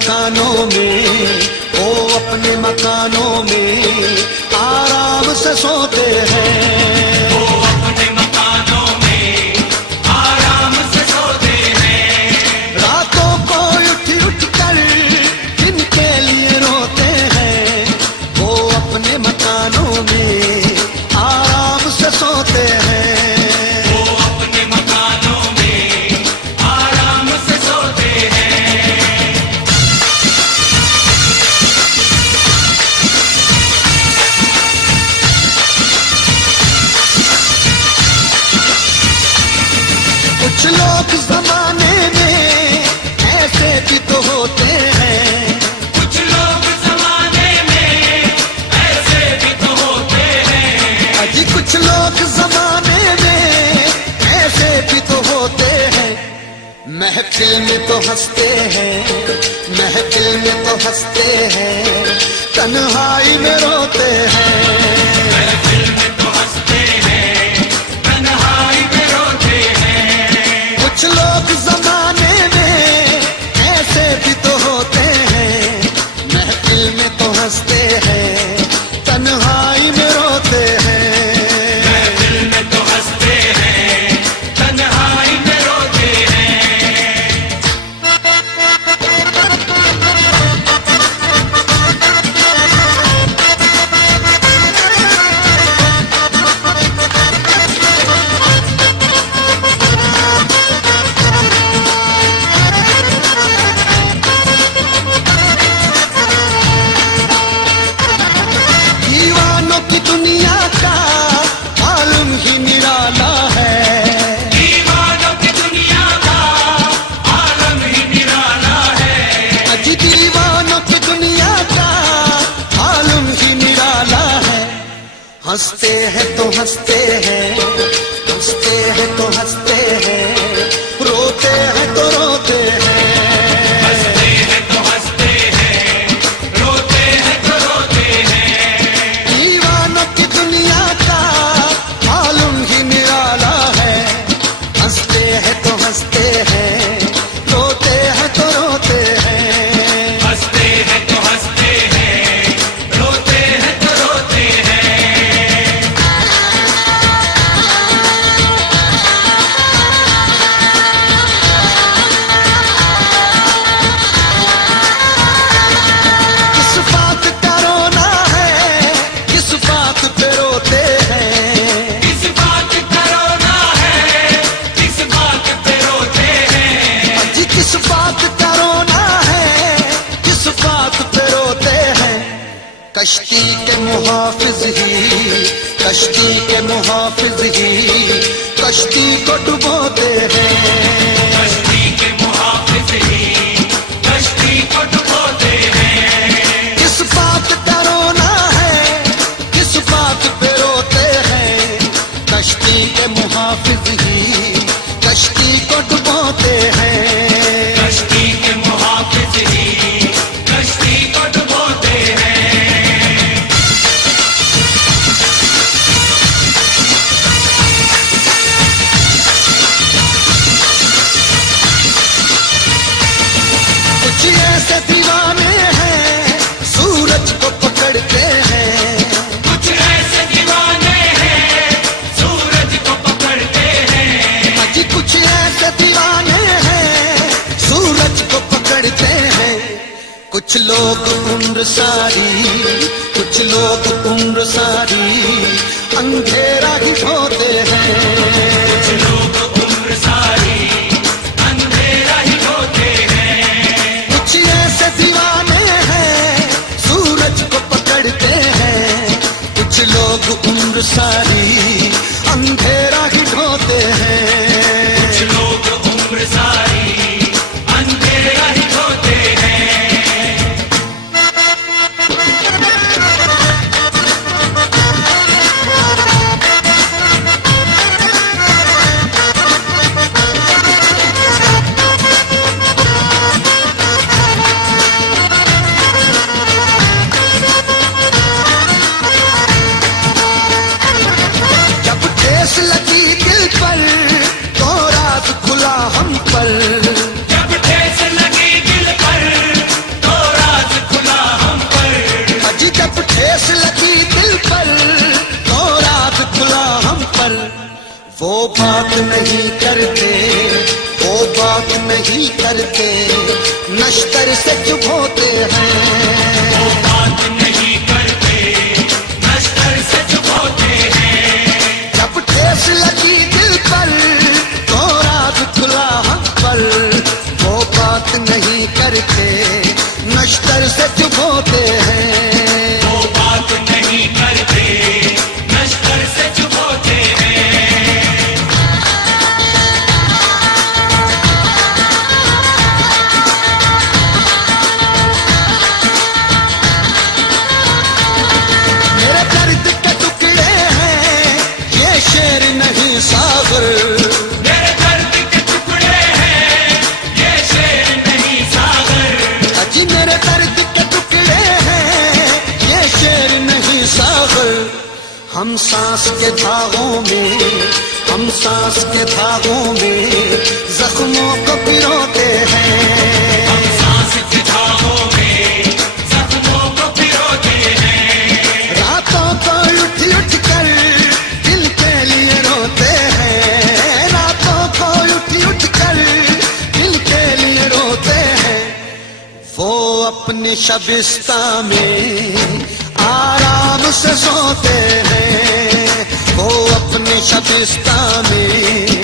मकानों में, वो अपने मकानों में आराम से सोते हैं। वो अपने मकानों में आराम से सोते हैं। रातों को उठ उठ कर जिनके लिए रोते हैं, वो अपने मकानों में आराम से सोते हैं। कुछ लोग जमाने में ऐसे भी तो होते हैं। कुछ लोग जमाने में ऐसे भी तो होते हैं। अजी कुछ लोग जमाने में ऐसे भी तो होते हैं। महफिल में तो हंसते हैं, महफिल में तो हंसते हैं, तन्हाई में रोते हैं। महफिल में तो हंसते हैं, तन्हाई में रोते हैं। कुछ लोग जमाने में ऐसे भी तो होते हैं। महफिल में तो हंसते हैं, तन्हाई में रोते हैं। महफिल में तो हंसते हैं, तन्हाई में रोते हैं। दीवानों की दुनिया का आलम ही निराला है। दीवानों की दुनिया का आलम ही निराला है। अजी दीवानों की दुनिया का आलम ही निराला है। हंसते हैं तो हंसते हैं, हंसते हैं तो हंसते हैं, रोते हैं तो रोते हैं। हंसते हैं तो हंसते हैं, रोते हैं तो रोते हैं। दीवानों की दुनिया का आलम ही निराला है। हंसते हैं तो हंसते हैं, रोते हैं तो रोते हैं। हंसते हैं तो हंसते हैं, रोते हैं तो रोते हैं। किस बात का रोना है, किस बात पे रोते हैं। किस बात का रोना है, किस बात पे रोते हैं। जी किस बात का रोना है, किस बात पे रोते हैं। कश्ती के मुहाफिज ही, कश्ती के मुहाफिज ही कश्ती को डुबोते हैं। कश्ती के मुहाफिज ही कश्ती को डुबोते हैं। किस बात का रोना है, किस बात पे रोते हैं। कश्ती के मुहाफिज ही कश्ती को डुबोते हैं। कश्ती के मुहाफिज ही कश्ती को डुबोते हैं। कुछ ऐसे दीवाने हैं सूरज को पकड़ते हैं। कुछ ऐसे दीवाने हैं सूरज को पकड़ते हैं। अजी कुछ ऐसे दीवाने हैं सूरज को पकड़ते हैं। कुछ लोग उम्र सारी, कुछ लोग उम्र सारी अंधेरा ही ढोते हैं। कुछ लोग उम्र सारी अंधेरा ही ढोते हैं। कुछ ऐसे दीवाने हैं सूरज को पकड़ते हैं। कुछ लोग उम्र सारी अंधेरा ही ढोते हैं। कुछ लोग उम्र सारी अंधेरा ही ढोते हैं। नहीं करते, नश्तर से चुप होते हैं। वो बात नहीं करते, नश्तर से चुप होते हैं। जब ठेस लगी दिल पर तो राज खुला हम पर, वो बात नहीं करते, नश्तर से चुप होते हैं। वो बात नहीं करते, नश्तर से चुप होते हैं। मेरे दर्द के टुकड़े हैं ये शेर नहीं सागर, मेरे दर्द के टुकड़े हैं ये शेर नहीं सागर। अजी मेरे दर्द के टुकड़े हैं ये शेर नहीं सागर। हम सांस के धागों में, हम सांस के धागों में जख्मों को पिरोते हैं। हम सांस के धागों में जख्मों को पिरोते हैं। रातों को उठ उठ कर दिल के लिए रोते हैं, रातों को उठ उठ कर दिल के लिए रोते हैं। वो अपने शबिस्ता में आराम से सोते हैं, वो अपने शबिस्ता में